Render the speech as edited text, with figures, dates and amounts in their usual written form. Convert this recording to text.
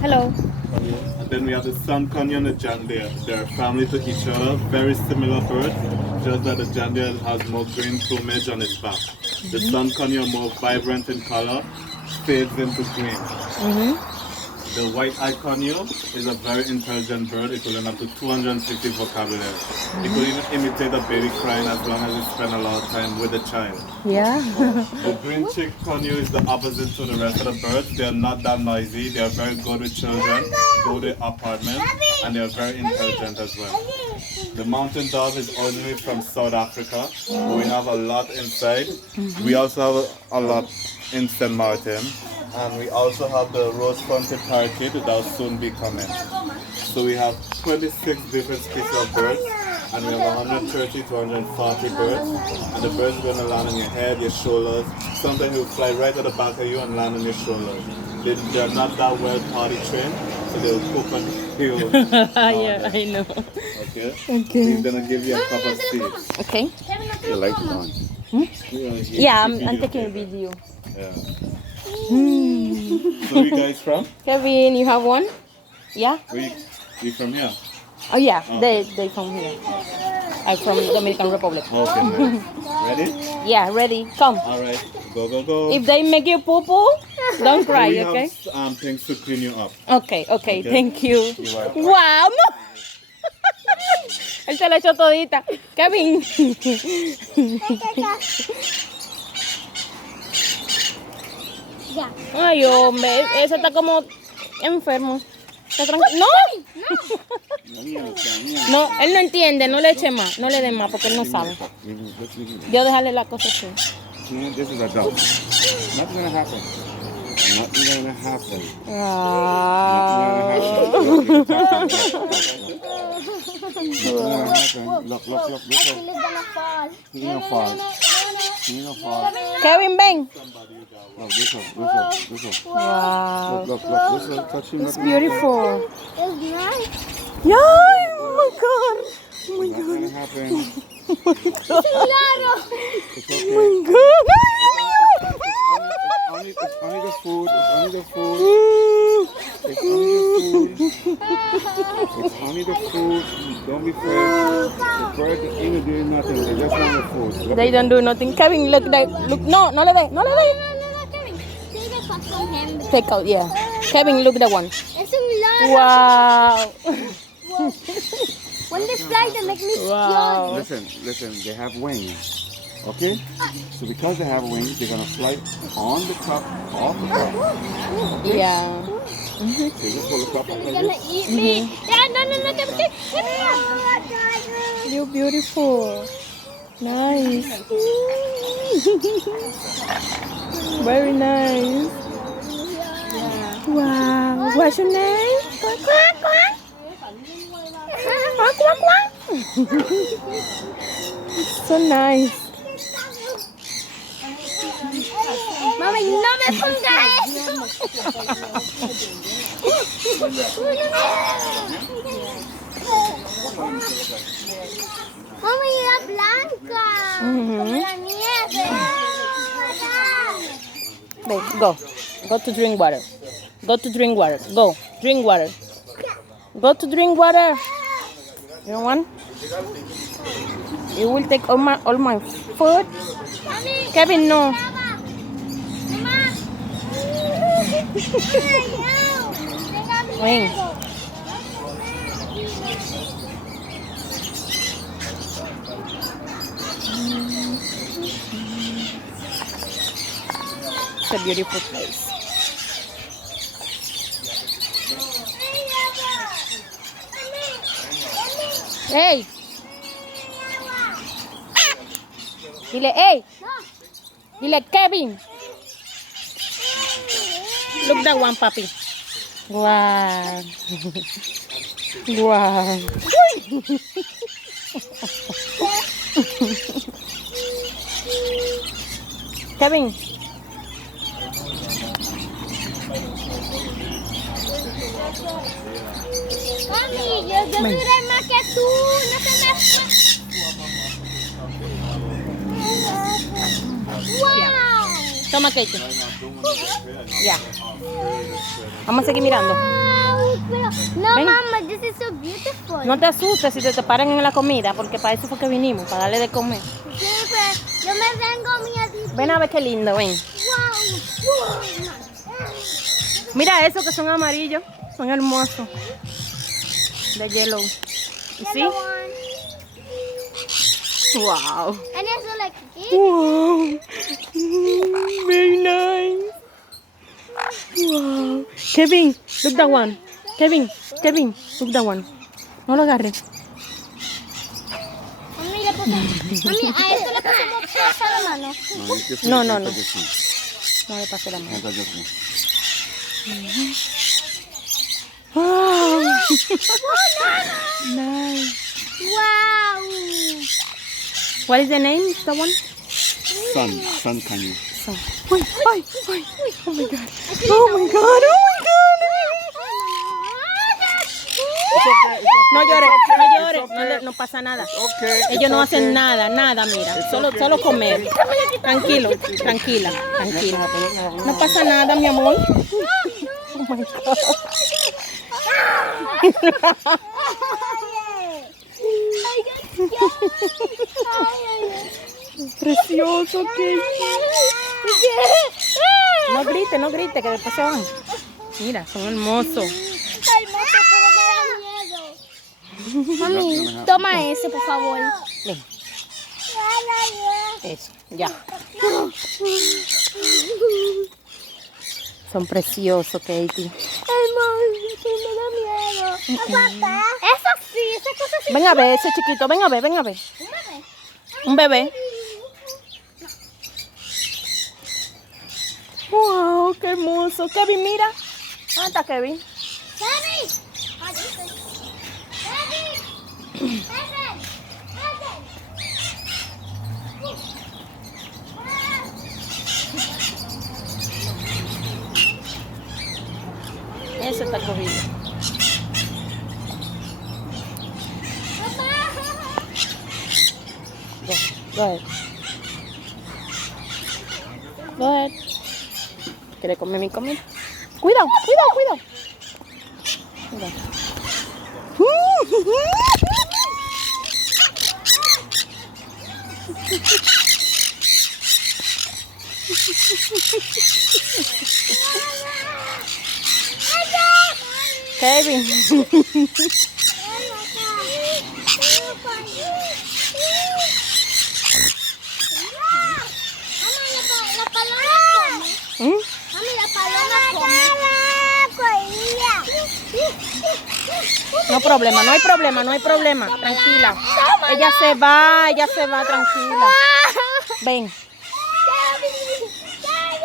Hello. And then we have the sun conure and the jandair. They're family to each other, very similar birds, just that the jandair has more green plumage on its back. The sun conure, more vibrant in color, fades into green. The white-eyed conure is a very intelligent bird. It will learn up to 250 vocabulary. It could even imitate a baby crying as long as it spends a lot of time with the child. Yeah. The green chick conure is the opposite to the rest of the birds. They are not that noisy. They are very good with children, go to apartment, and they are very intelligent as well. The mountain dove is originally from South Africa. We have a lot inside. We also have a lot in St. Martin. And we also have the rose-fronted parakeet that will soon be coming. So we have 26 different species of birds, and we have 130 to 140 birds. And the birds are going to land on your head, your shoulders. Sometimes they will fly right at the back of you and land on your shoulders. They're not that well potty trained, so they will poop and peel. Yeah, I know. Okay? Okay. He's going to give you a cup of tea. Okay. Your light is on. Yeah, I'm taking a video. Yeah. So where you guys from? Kevin, you have one? Yeah? Where you from here? Oh yeah, Okay. they from here. I'm from Dominican Republic. Okay, nice. Ready? Yeah, ready? Come. All right, go, go, go. If they make you poo poo, don't cry, we okay? have things to clean you up. Okay, okay, thank you. You're welcome. Wow, no. Él se la echó todita. Kevin. Ay, hombre, ese está como enfermo. ¿Está tranquilo? ¡No! No, él no entiende, no le eche más, no le dé más porque él no sabe. Yo dejarle la cosa así. This is a dog. Nothing gonna happen. Nothing gonna happen. Nothing gonna happen. Look, look, look. This one. He's gonna fall. He's gonna fall. Kevin, ven. Look, this one. Wow. Look. This one, touch him. It's beautiful. Yeah, oh my God. Oh my Nothing God. gonna happen. Oh my God. It's okay. Oh my God. It's only the food. It's only the food. It's only the food. It's only the food. Don't be afraid. The birds ain't doing nothing. They just want the food. Look They don't do nothing. Kevin, look, look. No, no le dé, no le dé. Take out, yeah. Kevin, look that one. Wow. When they fly, they make me Wow. Listen, they have wings. Okay? So because they have wings, they're gonna fly on the top, off the top. Yeah. So you just hold the top up They're like gonna this. eat me. Yeah, no, come here. You're beautiful. Nice. Very nice. Wow. What's your name? Quack, quack, quack. Quack, quack, quack. So nice. Mami, no me pongas eso. Mami, era blanca. Como la nieve. Wait, go. Go to drink water. Go to drink water. Go. Drink water. Go to drink water. You don't want? You will take all my food. Mami, Kevin, no. Ven. It's a beautiful place. Hey. Dile, hey. Dile, Kevin. Look that one, puppy. Wow. Wow. Kevin. Mami, yo duré más que tú. No se me... ¡Wow! Toma, Katie. Ya. Vamos a seguir mirando. No, Ven. Mama, this is so beautiful. No te asustes si te paran en la comida, porque para eso fue que vinimos, para darle de comer. Sí, pues, yo me vengo miedito. Ven a ver qué lindo, ven. Wow. Mira eso que son amarillos, son hermosos. De yellow. ¿Y sí? Yellow one. Wow. And it's like this. Wow. Very nice. Wow. Kevin, look that one. Kevin, look that one. No lo agarres. Mami, le pusimos. Mami, a esto le pusimos pasa la mano. No. No le pasé la mano. Wow. Nice. Wow. What is the name? That one? Sun canyon. So. Ay. Oh my god. Oh my god. No llores, no pasa nada. Okay. Ellos no hacen nada, mira. Solo comer. Tranquila. No pasa nada, mi amor. Oh my god. Precioso, que no grite, que después se van. Mira, son hermosos. Hermoso, pero me da miedo. Mami, toma ese, por favor. Ven. Eso, ya. Son preciosos, Katie. Hermoso, me da miedo. Papá. Eso sí, esa cosa sí. Ven a ver ese chiquito, ven a ver. Un bebé. Wow, qué hermoso. Kevin, mira. ¿Dónde está Kevin? Ese está cogido. Go ahead. ¿Quiere comer mi comida? Cuidado. Kevin. No hay problema. Tranquila. Ella se va, tranquila. Ven.